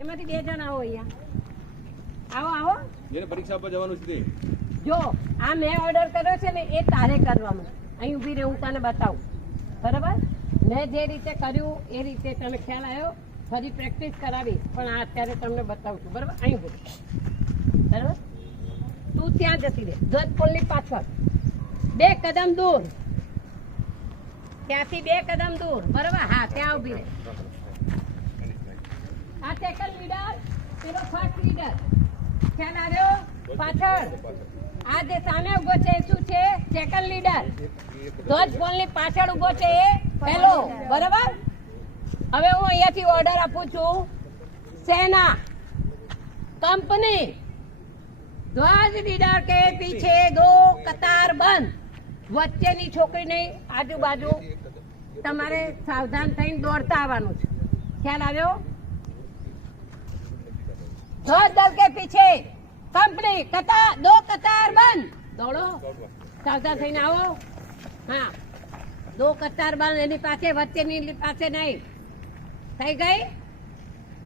એમાંથી 2 જણ આવો અહીંયા આવો જેને પરીક્ષા આપવા જવાનું છે જો આ મેં ઓર્ડર કર્યો છે ને એ તારે કરવાનું અહીં ઊભી રહે હું તને બતાવું બરાબર મેં જે રીતે કર્યું એ રીતે તને ખ્યાલ આવ્યો ફરી પ્રેક્ટિસ કરાવીશ પણ આ અત્યારે તમને બતાવું છું બરાબર અહીં ઊભી બરાબર તું ત્યાં જતી રહે ધ્વજપોલની પાછળ 2 કદમ દૂર ત્યાંથી 2 કદમ દૂર બરાબર હા ત્યાં ઊભી રહે આ સેકન્ડ લીડર પેલો ફર્સ્ટ લીડર ખ્યાલ આવ્યો પાછળ આ જે સામે ઉભો છે શું છે સેકન્ડ લીડર ધ્વજપોલની પાછળ ઉભો છે એ પહેલો બરાબર હવે હું અહીંયાથી ઓર્ડર આપું છું સેના કંપની ધ્વજ લીડર કે પીછે 2 કતાર બંધ વચ્ચેની છોકરી નહીં આજુબાજુ તમારે સાવધાન થઈને દોડતા આવવાનું છે ખ્યાલ આવ્યો ધ્વજ દળ કે પીછે કંપની 2 કતાર બંધ દોડો સાવધાન થઈને આવો હા 2 કતાર બંધ એની પાસે વચ્ચેની પાસે નહીં થઈ ગઈ